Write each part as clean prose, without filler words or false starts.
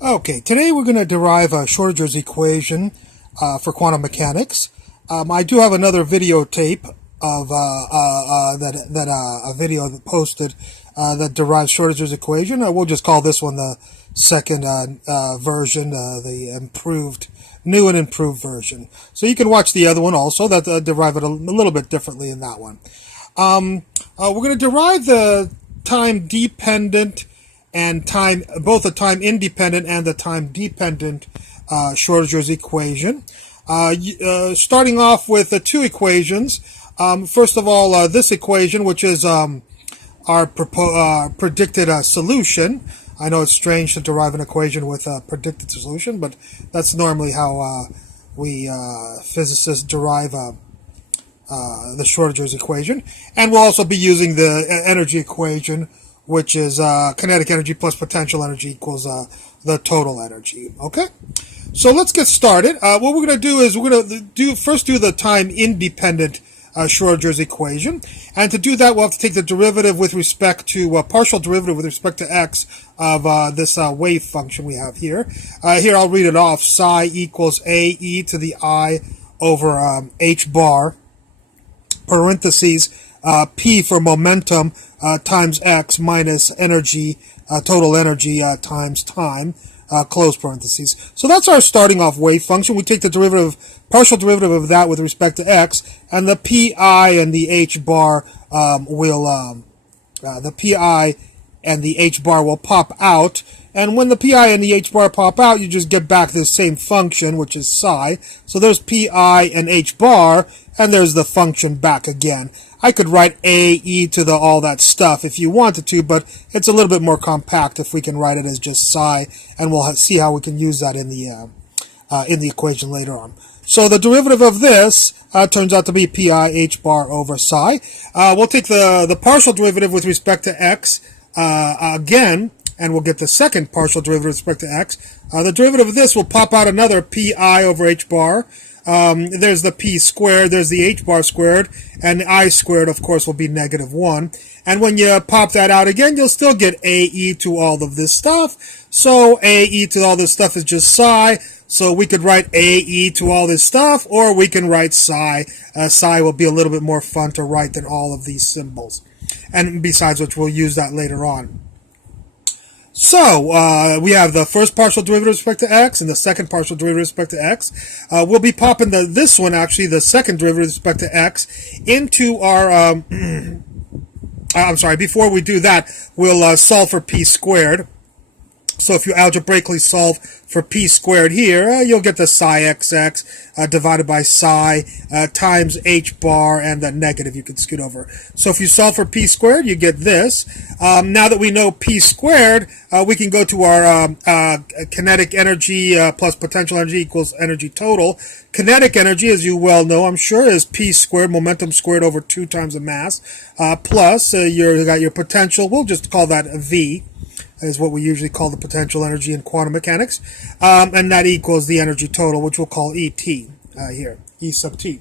Okay, today we're going to derive Schrodinger's equation for quantum mechanics. I do have another videotape of a video that posted that derives Schrodinger's equation. We'll just call this one the second version, the new and improved version. So you can watch the other one also that derive it a little bit differently in that one. We're going to derive the time-dependent and both the time-independent and the time-dependent Schrodinger's equation. Starting off with the two equations. First of all, this equation, which is our predicted solution. I know it's strange to derive an equation with a predicted solution, but that's normally how we physicists derive the Schrodinger's equation. And we'll also be using the energy equation, which is kinetic energy plus potential energy equals the total energy. Okay? So let's get started. What we're going to do is we're going to first do the time-independent Schrodinger's equation. And to do that, we'll have to take the derivative with respect to, partial derivative with respect to x of this wave function we have here. Here I'll read it off. Psi equals a e to the I over h bar, parentheses, p for momentum times x minus energy, total energy times time, close parentheses. So that's our starting off wave function. We take the partial derivative of that with respect to x, and the pi and the h bar will pop out. And when the pi and the h bar pop out, you just get back the same function, which is psi. So there's pi and h bar, and there's the function back again. I could write a, e to the all that stuff if you wanted to, but it's a little bit more compact if we can write it as just psi, and we'll see how we can use that in the equation later on. So the derivative of this turns out to be pi h bar over psi. We'll take the partial derivative with respect to x again, and we'll get the second partial derivative with respect to x. The derivative of this will pop out another pi over h bar. There's the p squared, there's the h bar squared, and the I squared, of course, will be -1. And when you pop that out again, you'll still get a e to all of this stuff. So a e to all this stuff is just psi. So we could write a e to all this stuff, or we can write psi. Psi will be a little bit more fun to write than all of these symbols. And besides which, we'll use that later on. So, we have the first partial derivative with respect to x and the second partial derivative with respect to x. We'll be popping this one, actually, the second derivative with respect to x, into our, I'm sorry, before we do that, we'll solve for p squared. So if you algebraically solve for p squared here, you'll get the psi xx divided by psi times h bar and the negative you can scoot over. So if you solve for p squared, you get this. Now that we know p squared, we can go to our kinetic energy plus potential energy equals energy total. Kinetic energy, as you well know, I'm sure, is p squared, momentum squared over 2 times the mass, plus you got your potential. We'll just call that v. Is what we usually call the potential energy in quantum mechanics, and that equals the energy total, which we'll call ET here, E sub t.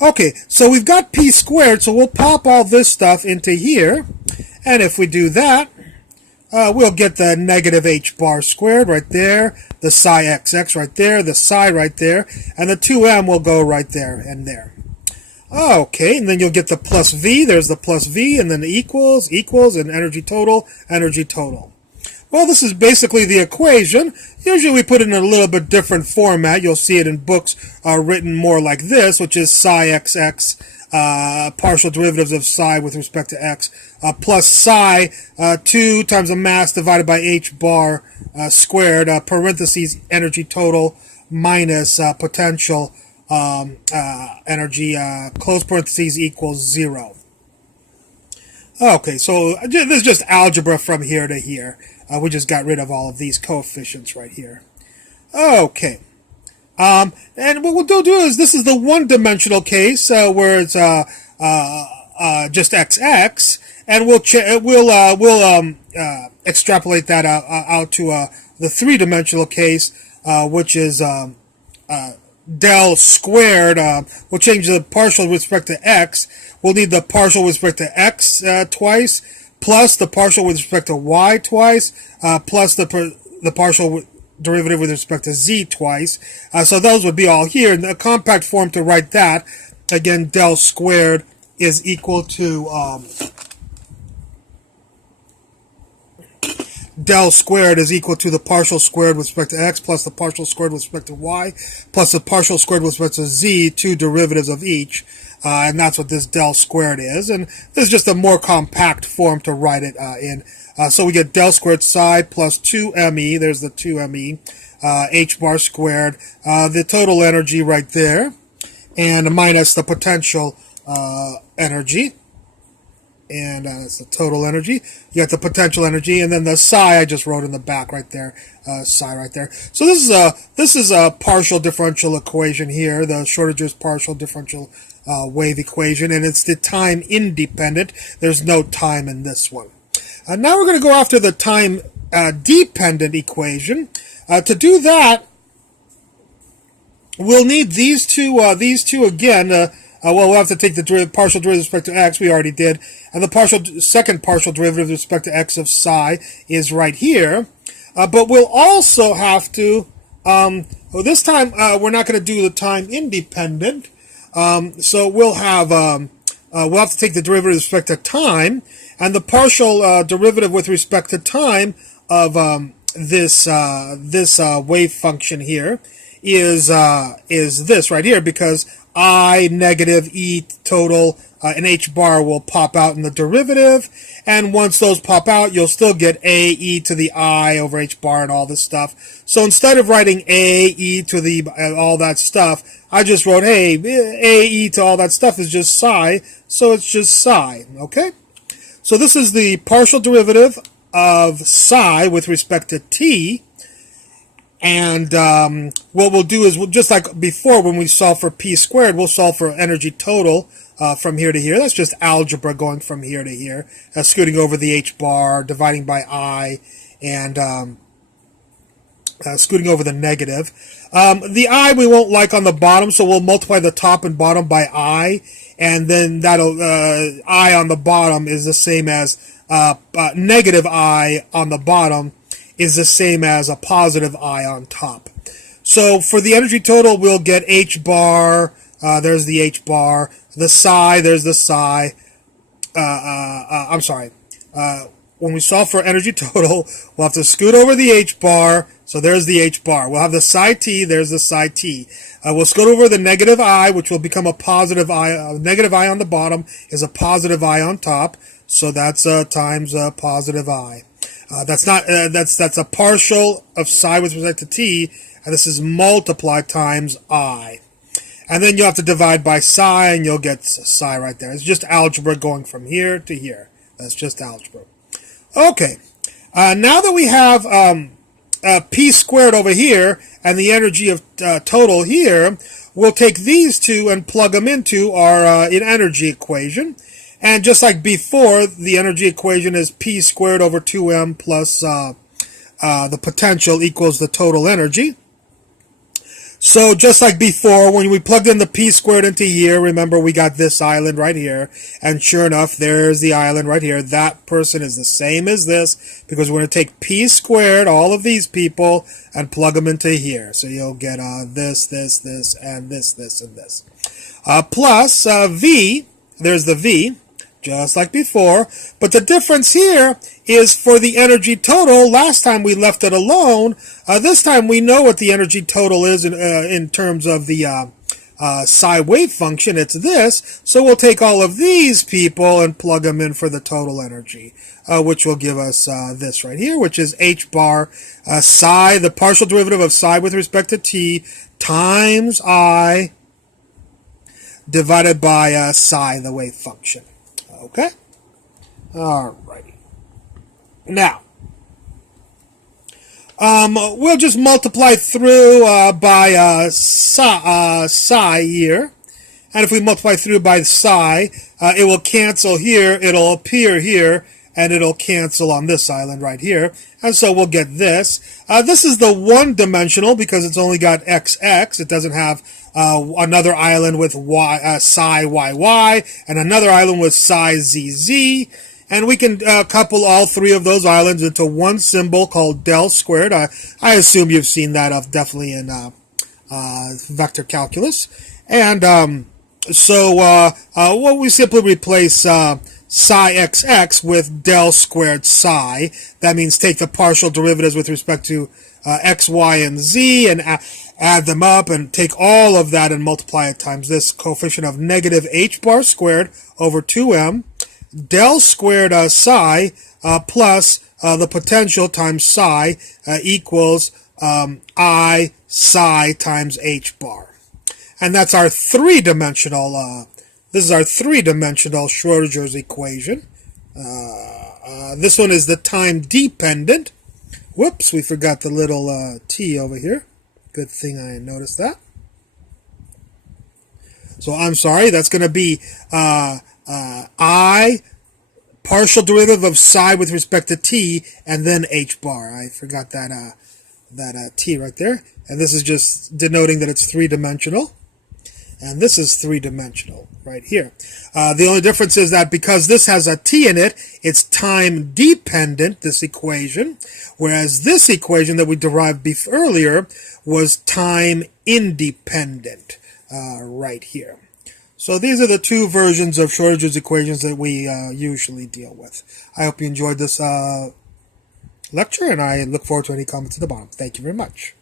Okay, so we've got p squared, so we'll pop all this stuff into here, and if we do that, we'll get the negative h bar squared right there, the psi xx right there, the psi right there, and the 2m will go right there and there. Okay, and then you'll get the plus v, there's the plus v, and then the equals, and energy total. Well, this is basically the equation. Usually we put it in a little bit different format. You'll see it in books written more like this, which is psi xx, partial derivatives of psi with respect to x, plus psi 2 times the mass divided by h bar squared, parentheses, energy total minus potential energy, close parentheses, equals 0. Okay, so this is just algebra from here to here. We just got rid of all of these coefficients right here. Okay. And what we'll do is, this is the one-dimensional case where it's just xx, and we'll extrapolate that out to the three-dimensional case, which is del squared. We'll change the partial with respect to x. We'll need the partial with respect to x twice, plus the partial with respect to y twice, plus the partial derivative with respect to z twice. So those would be all here. In the compact form to write that, again, del squared is equal to del squared is equal to the partial squared with respect to x plus the partial squared with respect to y plus the partial squared with respect to z, two derivatives of each. And that's what this del squared is. And this is just a more compact form to write it in. So we get del squared psi plus 2me, there's the 2me, h bar squared, the total energy right there, and minus the potential energy. And that's the total energy. You got the potential energy, and then the psi I just wrote in the back right there, psi right there. So this is a partial differential equation here, the Schrodinger's partial differential wave equation, and it's the time independent. There's no time in this one. Now we're going to go after the time dependent equation. To do that, we'll need these two again. Well, we'll have to take the partial derivative with respect to x, we already did, and the second partial derivative with respect to x of psi is right here. But we'll also have to, well, this time we're not going to do the time independent, so we'll have to take the derivative with respect to time, and the partial derivative with respect to time of this wave function here is this right here, because I negative e total and h bar will pop out in the derivative, and once those pop out, you'll still get a e to the I over h bar and all this stuff. So instead of writing a e to the all that stuff, I just wrote, hey, a e to all that stuff is just psi, so it's just psi, okay? So this is the partial derivative of psi with respect to t. And what we'll do is, just like before when we solve for p squared, we'll solve for energy total from here to here. That's just algebra going from here to here, scooting over the h bar, dividing by I, and scooting over the negative. The I we won't like on the bottom, so we'll multiply the top and bottom by I, and then that'll I on the bottom is the same as negative I on the bottom is the same as a positive I on top. So for the energy total, we'll get h bar, there's the h bar, the psi, there's the psi, I'm sorry, when we solve for energy total, we'll have to scoot over the h bar, so there's the h bar. We'll have the psi t, there's the psi t. We'll scoot over the negative I, which will become a positive I, negative I on the bottom is a positive I on top, so that's times positive I. That's a partial of psi with respect to t, and this is multiplied times I. And then you'll have to divide by psi, and you'll get psi right there. It's just algebra going from here to here. That's just algebra. Okay, now that we have p squared over here, and the energy of total here, we'll take these two and plug them into our energy equation. And just like before, the energy equation is p squared over 2m plus the potential equals the total energy. So just like before, when we plugged in the p squared into here, remember we got this island right here. And sure enough, there's the island right here. That person is the same as this, because we're going to take p squared, all of these people, and plug them into here. So you'll get this, and this, and this. Plus v, there's the v, just like before, but the difference here is for the energy total. Last time we left it alone. This time we know what the energy total is in terms of the psi wave function. It's this, so we'll take all of these people and plug them in for the total energy, which will give us this right here, which is h bar psi, the partial derivative of psi with respect to t, times I divided by psi, the wave function. Okay? Alrighty. Now, we'll just multiply through by psi here. And if we multiply through by psi, it will cancel here, it'll appear here, and it'll cancel on this island right here. And so we'll get this. This is the one-dimensional because it's only got xx. It doesn't have another island with psi yy and another island with psi zz. And we can couple all three of those islands into one symbol called del squared. I assume you've seen that definitely in vector calculus. And what we simply replace psi xx with del squared psi. That means take the partial derivatives with respect to x, y, and z and add them up and take all of that and multiply it times this coefficient of negative h bar squared over 2m del squared psi plus the potential times psi equals I psi times h bar. And that's our three-dimensional, this is our three-dimensional Schrodinger's equation. This one is the time-dependent. Whoops, we forgot the little t over here. Good thing I noticed that. So I'm sorry, that's going to be I partial derivative of psi with respect to t and then h bar. I forgot that t right there. And this is just denoting that it's three-dimensional. And this is three-dimensional right here. The only difference is that because this has a t in it, it's time-dependent, this equation, whereas this equation that we derived earlier was time-independent right here. So these are the two versions of Schrodinger's equations that we usually deal with. I hope you enjoyed this lecture, and I look forward to any comments at the bottom. Thank you very much.